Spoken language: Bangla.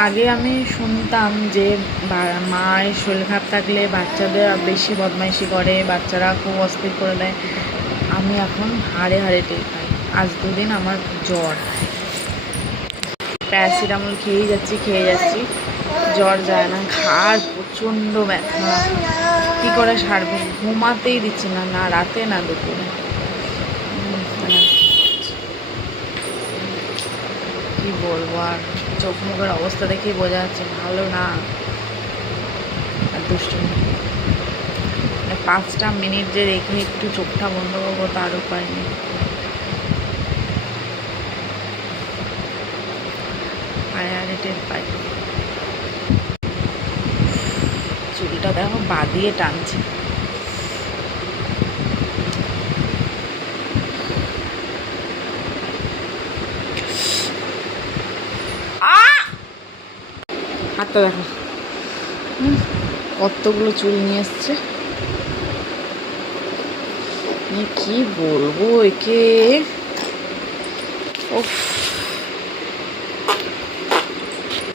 আগে আমি শুনতাম যে মায়ের শরীর খারাপ থাকলে বাচ্চাদের বেশি বদমাইশি করে, বাচ্চারা খুব অস্থির করে দেয়। আমি এখন হাড়ে হাড়ে টের পাই। আজ দুদিন আমার জ্বর, প্যারাসিটামল খেয়েই যাচ্ছি, জ্বর যায় না। ঘাড় প্রচণ্ড ব্যথা, কী করে সারবে? ঘুমাতেই দিচ্ছে না, না রাতে না দুপুরে। কি বলবো আর, চোখ মুখের অবস্থা দেখেই বোঝা যাচ্ছে ভালো না। আর দুষ্টুমি 5টা মিনিট যে রেখে একটু চোখটা বন্ধ করবো তার উপায় নেই। আরে টের পাই। চুলটা দেখো বাঁধিয়ে টানছে। হাতটা দেখো, কতগুলো চুল নিয়ে এসছে। কি বলবো একে, উফ।